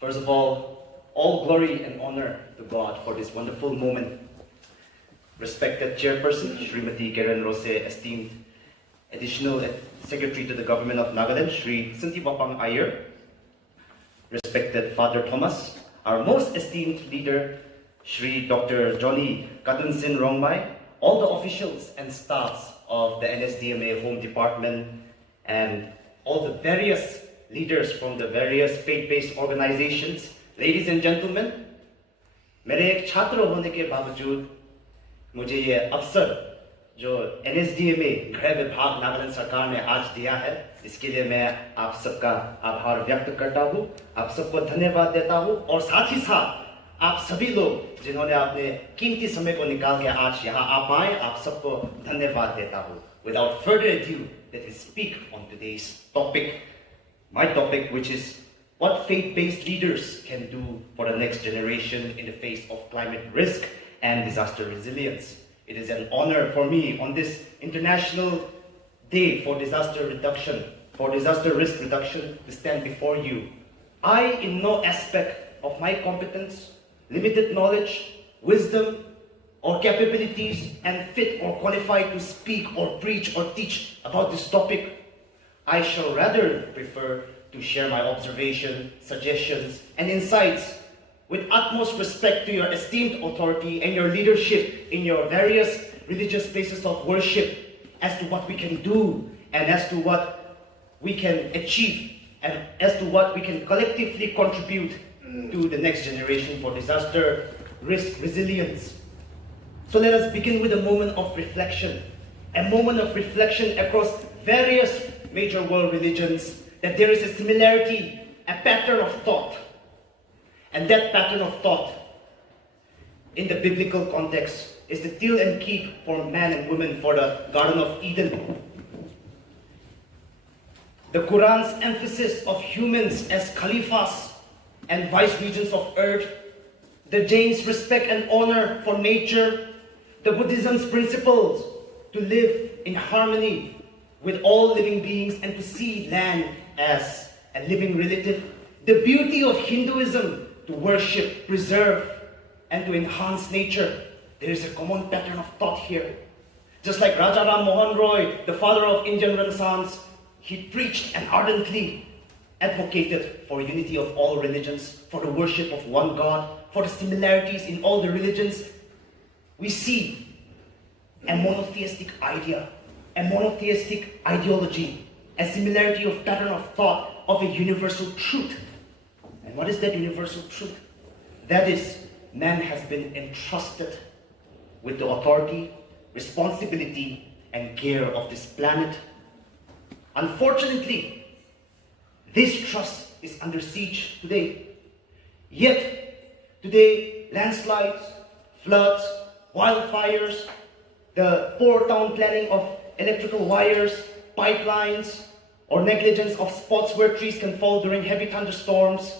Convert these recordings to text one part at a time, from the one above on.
First of all glory and honor to God for this wonderful moment. Respected Chairperson, Srimati Karen Rose, esteemed Additional Secretary to the Government of Nagaland, Sri Sintibapang Iyer, respected Father Thomas, our most esteemed leader, Sri Dr. Johnny Kadunsin Rongmai, all the officials and staffs of the NSDMA Home Department, and all the various leaders from the various faith-based organizations. Ladies and gentlemen, मेरे एक छात्र होने के बावजूद मुझे ये अवसर जो NSDMA गृह विभाग नागालैंड सरकार ने आज दिया है, इसके लिए मैं आप सबका आभार व्यक्त करता हूँ, आप सबको धन्यवाद देता हूँ, और साथ ही साथ आप सभी लोग जिन्होंने अपने कीमती समय को निकाल के आज यहाँ आ पाए, आप सबको धन्यवाद देता हूँ. Without further ado, let me speak on today's topic, my topic, which is what faith-based leaders can do for the next generation in the face of climate risk and disaster resilience. It is an honor for me on this International Day for Disaster Reduction, for Disaster Risk Reduction, to stand before you. I, in no aspect of my competence, limited knowledge, wisdom, or capabilities, and fit or qualified to speak or preach or teach about this topic, I shall rather prefer to share my observation, suggestions, and insights with utmost respect to your esteemed authority and your leadership in your various religious places of worship as to what we can do and as to what we can achieve and as to what we can collectively contribute to the next generation for disaster risk resilience. So let us begin with a moment of reflection across various major world religions, that there is a similarity, a pattern of thought. And that pattern of thought, in the biblical context, is the till and keep for man and woman for the Garden of Eden. The Quran's emphasis of humans as caliphs and vice-regents of earth, the Jain's respect and honor for nature, the Buddhism's principles to live in harmony with all living beings and to see land as a living relative, the beauty of Hinduism to worship, preserve, and to enhance nature. There is a common pattern of thought here. Just like Raja Ram Mohan Roy, the father of Indian Renaissance, he preached and ardently advocated for unity of all religions, for the worship of one God, for the similarities in all the religions. We see a monotheistic idea, a monotheistic ideology, a similarity of pattern of thought of a universal truth. And what is that universal truth? That is, man has been entrusted with the authority, responsibility, and care of this planet. Unfortunately, this trust is under siege today. Yet, today, landslides, floods, wildfires, the poor town planning of electrical wires, pipelines, or negligence of spots where trees can fall during heavy thunderstorms,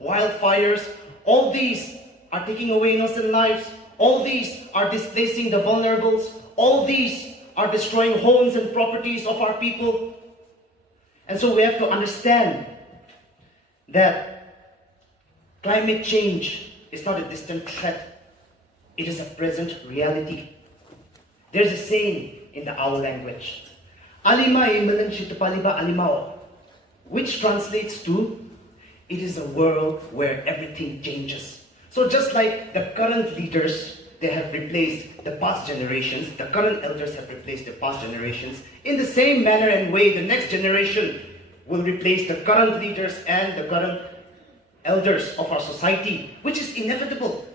wildfires, all these are taking away innocent lives. All these are displacing the vulnerables. All these are destroying homes and properties of our people. And so we have to understand that climate change is not a distant threat. It is a present reality. There's a saying in the owl language, Alima imelan shitapaliba alimao, which translates to, it is a world where everything changes. So just like the current leaders, they have replaced the past generations, the current elders have replaced the past generations, in the same manner and way, the next generation will replace the current leaders and the current elders of our society, which is inevitable.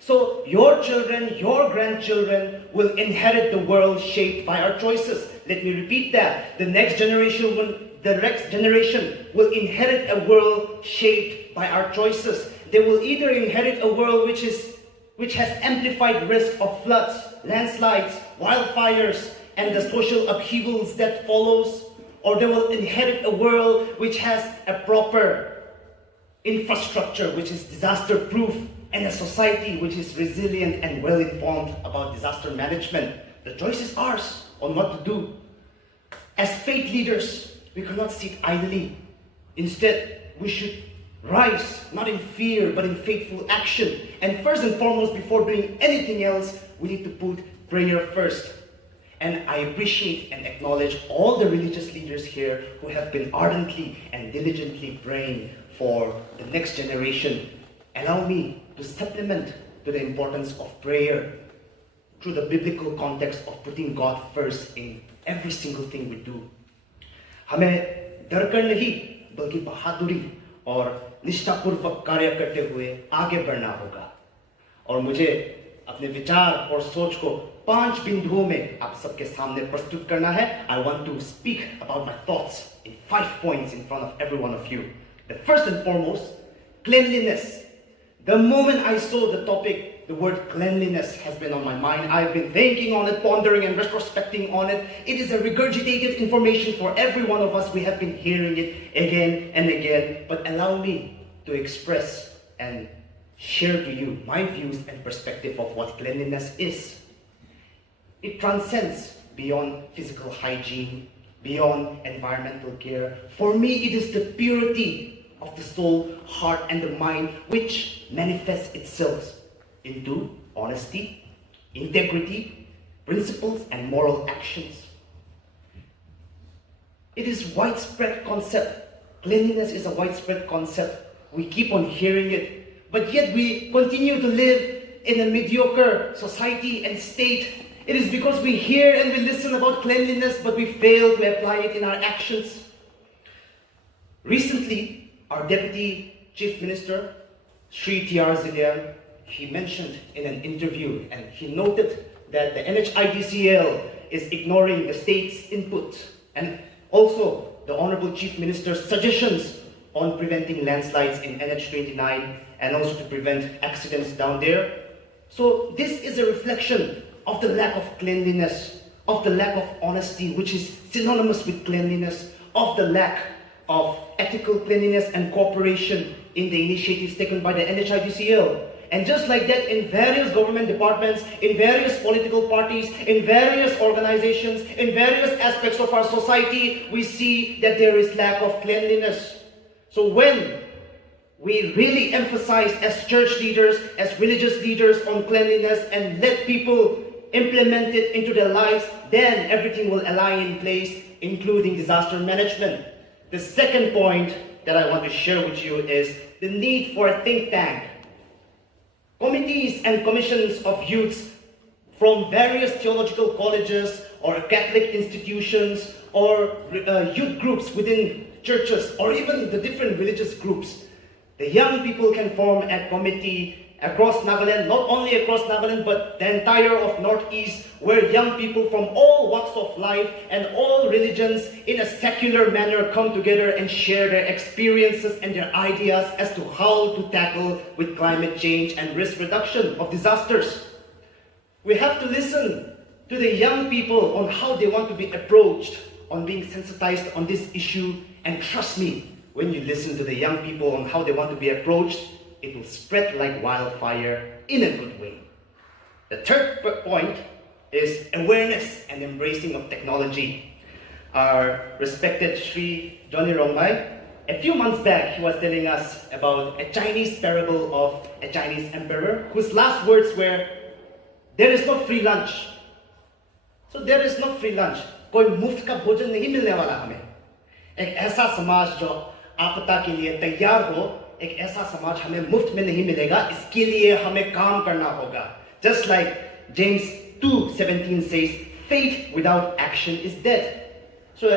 So your children, your grandchildren will inherit the world shaped by our choices. Let me repeat that. The next generation will inherit a world shaped by our choices. They will either inherit a world which has amplified risk of floods, landslides, wildfires, and the social upheavals that follows, or they will inherit a world which has a proper infrastructure which is disaster-proof, and a society which is resilient and well-informed about disaster management. The choice is ours on what to do. As faith leaders, we cannot sit idly. Instead, we should Rise, not in fear, but in faithful action. And first and foremost, before doing anything else, we need to put prayer first. And I appreciate and acknowledge all the religious leaders here who have been ardently and diligently praying for the next generation. Allow me to supplement to the importance of prayer through the biblical context of putting God first in every single thing we do. हमें डरकर नहीं, बल्कि बहादुरी और निष्ठापूर्वक कार्य करते हुए आगे बढ़ना होगा। और मुझे अपने विचार और सोच को 5 बिंदुओं में आप सबके सामने प्रस्तुत करना है। I want to speak about my thoughts in 5 points in front of every one of you. The first and foremost, cleanliness. The moment I saw the topic, the word cleanliness has been on my mind. I've been thinking on it, pondering and retrospecting on it. It is a regurgitated information for every one of us. We have been hearing it again and again. But allow me to express and share to you my views and perspective of what cleanliness is. It transcends beyond physical hygiene, beyond environmental care. For me, it is the purity of the soul, heart, and the mind which manifests itself into honesty, integrity, principles, and moral actions. It is widespread concept. Cleanliness is a widespread concept. We keep on hearing it, but yet we continue to live in a mediocre society and state. It is because we hear and we listen about cleanliness, but we fail to apply it in our actions. Recently, our Deputy Chief Minister, Sri T.R. Zilian, he mentioned in an interview and he noted that the NHIDCL is ignoring the state's input and also the Honorable Chief Minister's suggestions on preventing landslides in NH29 and also to prevent accidents down there. So this is a reflection of the lack of cleanliness, of the lack of honesty, which is synonymous with cleanliness, of the lack of ethical cleanliness and cooperation in the initiatives taken by the NHIDCL. And just like that, in various government departments, in various political parties, in various organizations, in various aspects of our society, we see that there is lack of cleanliness. So when we really emphasize as church leaders, as religious leaders on cleanliness and let people implement it into their lives, then everything will align in place, including disaster management. The second point that I want to share with you is the need for a think tank. Committees and commissions of youths from various theological colleges or Catholic institutions or youth groups within churches or even the different religious groups. The young people can form a committee across Nagaland, not only across Nagaland, but the entire of Northeast, where young people from all walks of life and all religions in a secular manner come together and share their experiences and their ideas as to how to tackle with climate change and risk reduction of disasters. We have to listen to the young people on how they want to be approached, on being sensitized on this issue, and trust me, when you listen to the young people on how they want to be approached, it will spread like wildfire in a good way. The third point is awareness and embracing of technology. Our respected Sri Johnny Rongmai, a few months back, he was telling us about a Chinese parable of a Chinese emperor whose last words were, "There is no free lunch." So there is no free lunch. कोई मुफ्त का भोजन नहीं मिलने वाला हमें. एक ऐसा समाज जो आपदा के लिए तैयार हो, एक ऐसा समाज हमें मुफ्त में नहीं मिलेगा. इसके लिए हमें काम करना होगा. Just like James 2:17 says, faith without action is dead. So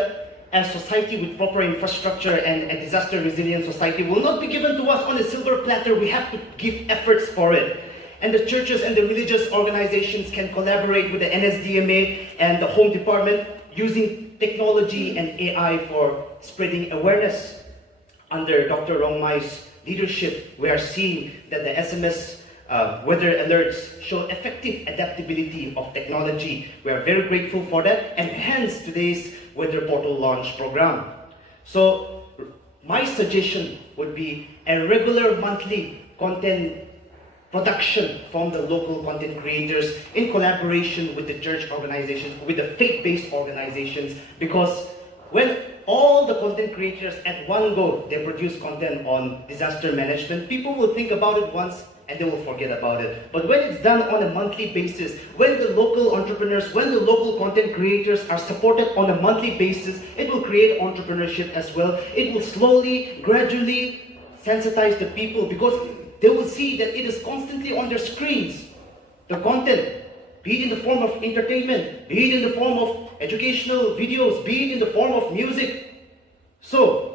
a society with proper infrastructure and a disaster resilient society will not be given to us on a silver platter. We have to give efforts for it. And the churches and the religious organizations can collaborate with the NSDMA and the Home Department using technology and AI for spreading awareness. Under Dr. Rongmai's leadership, we are seeing that the SMS weather alerts show effective adaptability of technology. We are very grateful for that, and hence today's weather portal launch program. So my suggestion would be a regular monthly content production from the local content creators in collaboration with the church organizations, with the faith-based organizations, because when all the content creators at one go, they produce content on disaster management, people will think about it once and they will forget about it. But when it's done on a monthly basis, when the local entrepreneurs, when the local content creators are supported on a monthly basis, it will create entrepreneurship as well. It will slowly, gradually sensitize the people, because they will see that it is constantly on their screens. The content, be it in the form of entertainment, be it in the form of educational videos, be it in the form of music. So,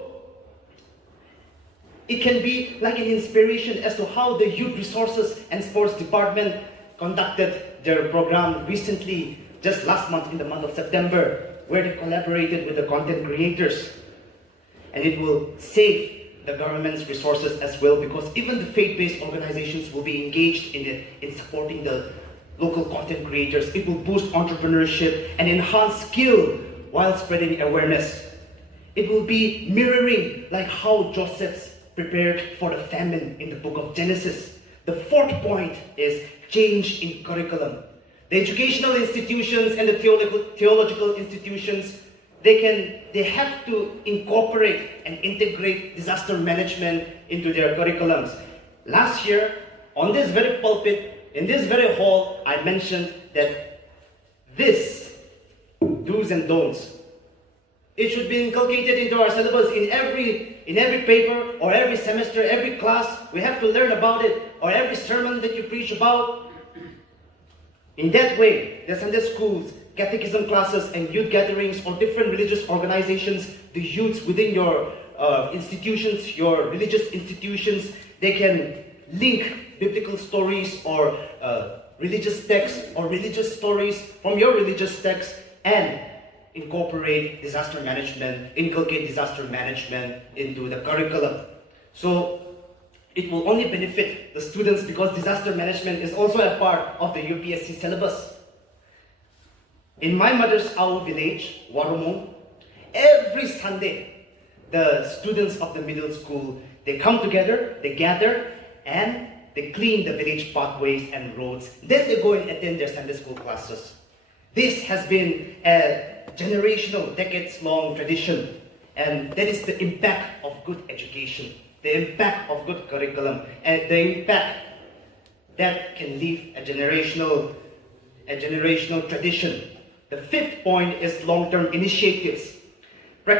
it can be like an inspiration as to how the Youth Resources and Sports Department conducted their program recently, just last month in the month of September, where they collaborated with the content creators. And it will save the government's resources as well, because even the faith-based organizations will be engaged in supporting the local content creators. It will boost entrepreneurship and enhance skill while spreading awareness. It will be mirroring like how Joseph prepared for the famine in the book of Genesis. The fourth point is change in curriculum. The educational institutions and the theological institutions, they have to incorporate and integrate disaster management into their curriculums. Last year, on this very pulpit, in this very hall, I mentioned that this do's and don'ts, it should be inculcated into our syllabus in every paper, or every semester, every class. We have to learn about it, or every sermon that you preach about. In that way, the Sunday schools, catechism classes, and youth gatherings, or different religious organizations, the youths within your institutions, your religious institutions, they can link biblical stories or religious texts or religious stories from your religious text and incorporate disaster management, inculcate disaster management into the curriculum. So it will only benefit the students, because disaster management is also a part of the UPSC syllabus. In my mother's our village, Warumong, every Sunday, the students of the middle school, they come together, they gather, and they clean the village pathways and roads. Then they go and attend their Sunday school classes. This has been a generational, decades-long tradition, and that is the impact of good education, the impact of good curriculum, and the impact that can leave a generational tradition. The fifth point is long-term initiatives. The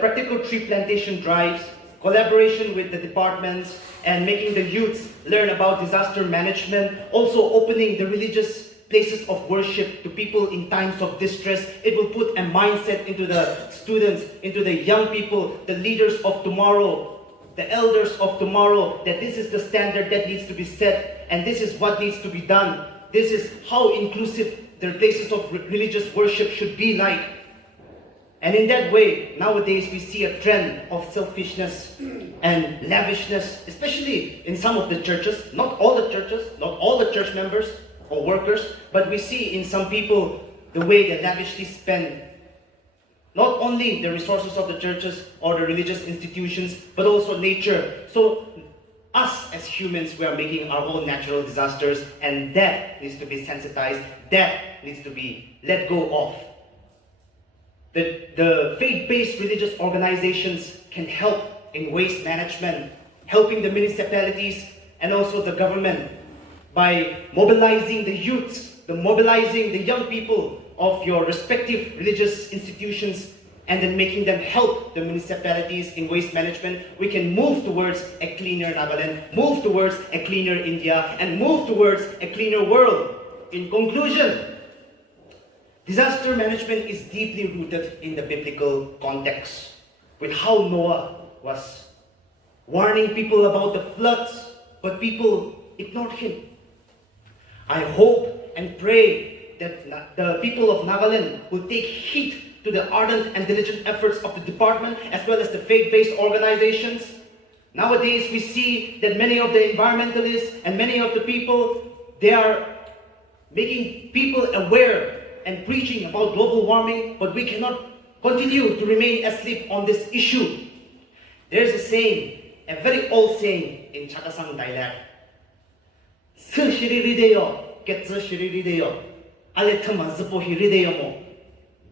practical tree plantation drives, collaboration with the departments, and making the youths learn about disaster management, also opening the religious places of worship to people in times of distress. It will put a mindset into the students, into the young people, the leaders of tomorrow, the elders of tomorrow, that this is the standard that needs to be set, and this is what needs to be done. This is how inclusive the places of religious worship should be like. And in that way, nowadays we see a trend of selfishness and lavishness, especially in some of the churches, not all the churches, not all the church members or workers, but we see in some people the way they lavishly spend not only the resources of the churches or the religious institutions, but also nature. So us as humans, we are making our own natural disasters, and that needs to be sensitized, that needs to be let go of. The faith-based religious organizations can help in waste management, helping the municipalities and also the government by mobilizing the youths, mobilizing the young people of your respective religious institutions, and then making them help the municipalities in waste management. We can move towards a cleaner Nagaland, move towards a cleaner India, and move towards a cleaner world. In conclusion, disaster management is deeply rooted in the biblical context, with how Noah was warning people about the floods, but people ignored him. I hope and pray that the people of Nagaland will take heed to the ardent and diligent efforts of the department as well as the faith-based organizations. Nowadays, we see that many of the environmentalists and many of the people, they are making people aware and preaching about global warming, but we cannot continue to remain asleep on this issue. There's a saying, a very old saying in Chatasang dialect.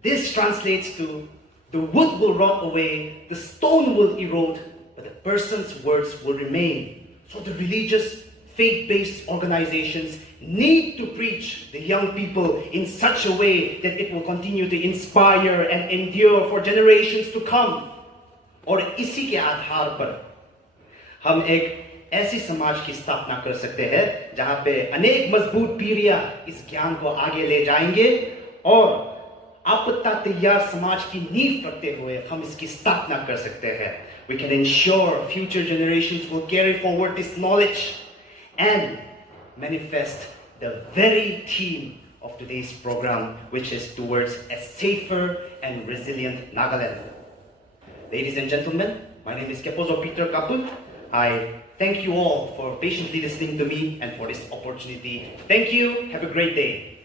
This translates to, The wood will rot away, the stone will erode, but the person's words will remain. So the religious, faith-based organizations need to preach the young people in such a way that it will continue to inspire and endure for generations to come. और इसी के आधार पर हम एक ऐसी समाज की स्थापना कर सकते हैं जहां पे अनेक मजबूत पीढ़ियां इस ज्ञान को आगे ले जाएंगे और आपदा तैयार समाज की नींव रखते हुए हम इसकी स्थापना कर सकते हैं. We can ensure future generations will carry forward this knowledge and manifest the very theme of today's program, which is towards a safer and resilient Nagaland. Ladies and gentlemen, my name is Kepozo Kapuh. I thank you all for patiently listening to me and for this opportunity. Thank you. Have a great day.